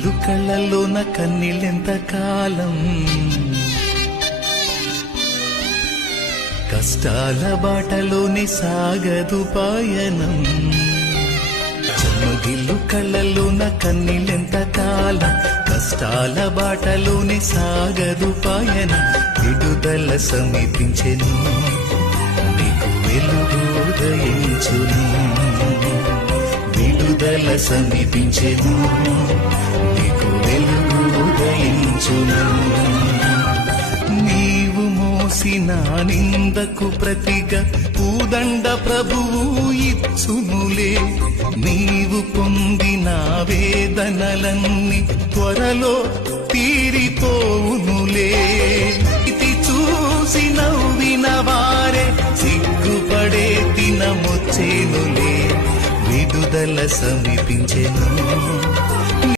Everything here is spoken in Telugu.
చెమ్మగిల్లు కళ్ళలోన కన్నీళ్ళెంత కాలం, కష్టాల బాటలోని సాగదు పయనం. చెమ్మగిల్లు కళ్ళలోన కన్నీళ్ళెంత కాలం, కష్టాల బాటలోని సాగదు పయనం. విడుదల సమీపించెను, నీకు వెలుగు ఉదయించును. విడుదల సమీపించెను, నీకు వెలుగు ఉదయించును. నీవు మోసిన నిందకు ప్రతిగా పూదండ ప్రభువు ఇచ్చునులే. నీవు పొందిన వేదనలన్నీ త్వరలో తీరిపోవునులే. ఇది చూసి నవ్విన వారే సిగ్గుపడే దినమొచ్చేనులే. విడుదల సమీపించెను.